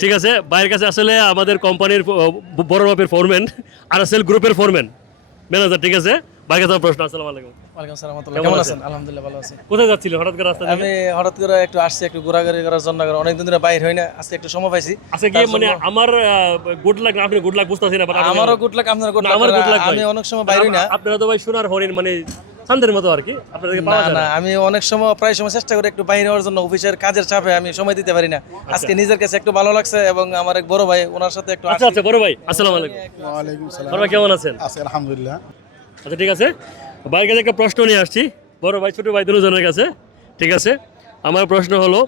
ঠিক আছে বাইরের কাছে আসলে আমাদের কোম্পানির বড় মাপের ফোরম্যান আর এস গ্রুপের ফোরম্যান ম্যানেজার ঠিক আছে? কাছে প্রশ্ন আসসালামু আলাইকুম। ওয়ালাইকুম কেমন আছেন? আলহামদুলিল্লাহ ভালো আছি। কোথায় যাচ্ছিল হঠাৎ করে রাস্তা আমি হঠাৎ করে একটু আসছি একটু ঘোরাঘুরি করার জন্য অনেকদিন ধরে বাইর হই না আজকে একটু সময় পাইছি। আচ্ছা কি মানে আমার গুড লাক আপনি গুড লাক বুঝতেছি না আমারও গুড লাক আপনার গুড লাক আমার আমি অনেক সময় বাইর হই না। আপনারা তো ভাই সোনার হরিণ মানে চান্দের মতো আর কি আপনাদেরকে পাওয়া যায় না আমি অনেক সময় প্রায় সময় চেষ্টা করি একটু বাইরে হওয়ার জন্য অফিসের কাজের চাপে আমি সময় দিতে পারি না। আজকে নিজের কাছে একটু ভালো লাগছে এবং আমার এক বড় ভাই ওনার সাথে একটু আচ্ছা আচ্ছা বড় ভাই আসসালামু আলাইকুম। সালাম। বড় ভাই কেমন আছেন? আছি আলহামদুলিল্লাহ। আচ্ছা ঠিক আছে। ভাইয়ের কাছে একটা প্রশ্ন নিয়ে আসছি। বড় ভাই ছোট ভাই দুজনের কাছে। ঠিক আছে। আমার প্রশ্ন হলো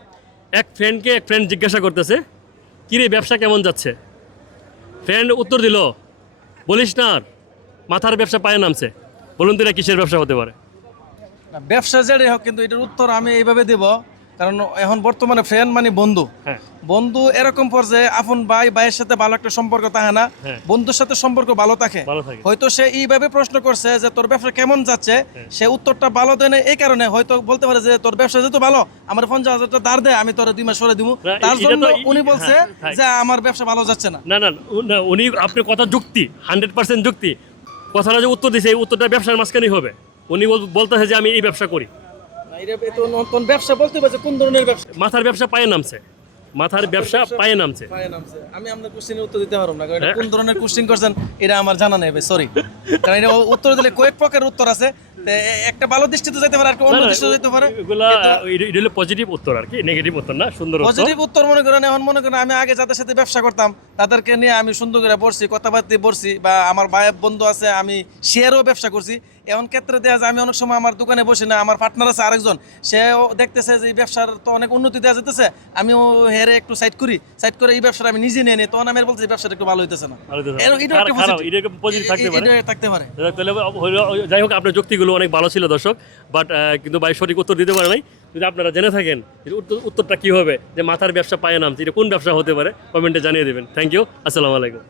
এক ফ্রেন্ডকে এক ফ্রেন্ড জিজ্ঞাসা করতেছে কিরে ব্যবসা কেমন যাচ্ছে? ফ্রেন্ড উত্তর দিল বলিস না আর মাথার ব্যবসা পায়ে নামছে। বলুন তো এটা কিসের ব্যবসা হতে পারে? ব্যবসা যেটাই হোক কিন্তু এটার উত্তর আমি এইভাবে দেব কারণ এখন বর্তমানে ফ্রেন্ড মানে বন্ধু। হ্যাঁ। বন্ধু এরকম পর্যায়ে আপন ভাই ভাইয়ের সাথে ভালো একটা সম্পর্ক থাকে না হ্যাঁ। বন্ধুর সাথে সম্পর্ক ভালো থাকে। হয়তো সে এইভাবে প্রশ্ন করছে যে তোর ব্যবসা কেমন যাচ্ছে? হ্যাঁ। সে উত্তরটা ভালো দেয় না এই কারণে হয়তো বলতে পারে যে তোর ব্যবসা যেহেতু ভালো আমার পঞ্চাশ হাজারটা দাঁড় দেয় আমি তোর দুই মাস সরে দিব তার জন্য উনি বলছে। যে আমার ব্যবসা ভালো যাচ্ছে না। না না না উনি আপনার কথা যুক্তি হান্ড্রেড পার্সেন্ট যুক্তি। কথাটা যে উত্তর দিছে এই উত্তরটা ব্যবসার মাঝখানেই হবে। উনি বলতেছে যে আমি এই ব্যবসা করি। ব্যবসা বলতে পারছে কোন ধরনের ব্যবসা? মাথার ব্যবসা পায়ে নামছে। মাথার ব্যবসা পায়ে নামছে। আমি আপনার কোশ্চেনের উত্তর দিতে পারব না কারণ হ্যাঁ। কোন ধরনের কোশ্চেন করছেন এটা আমার জানা নেই সরি কারণ এটা উত্তর দিলে কয়েক প্রকার উত্তর আছে। একটা ভালো দৃষ্টিতে যেতে পারে আর একটা অন্য দৃষ্টিতে যেতে পারে। এগুলা এটা হলো পজিটিভ উত্তর আর কি নেগেটিভ উত্তর না সুন্দর পজিটিভ উত্তর মনে করেন এখন মনে করেন আমি আগে যাদের সাথে ব্যবসা করতাম তাদেরকে নিয়ে আমি সুন্দর করে পড়ছি কথাবার্তা পড়ছি বা আমার ভাই বন্ধু আছে আমি শেয়ারও ব্যবসা করছি। এমন ক্ষেত্রে দেওয়া যায় আমি অনেক সময় আমার দোকানে বসি না আমার পার্টনার আছে আরেকজন সেও দেখতেছে যে এই ব্যবসার তো অনেক উন্নতি দেওয়া যেতেছে আমিও হেরে একটু সাইড করি। সাইড করে এই ব্যবসাটা আমি নিজে নিয়ে নিই তখন আমি বলছি ব্যবসাটা একটু ভালো হইতেছে না। থাকতে পারে। যাই হোক আপনার যুক্তিগুলো অনেক ভালো ছিল দর্শক বাট কিন্তু ভাই সঠিক উত্তর দিতে পারে নাই। যদি আপনারা জেনে থাকেন উত্তরটা কী হবে, যে মাথার ব্যবসা পায় নামছে, এটা কোন ব্যবসা হতে পারে, কমেন্টে জানিয়ে দেবেন। থ্যাংক ইউ আসসালামু আলাইকুম।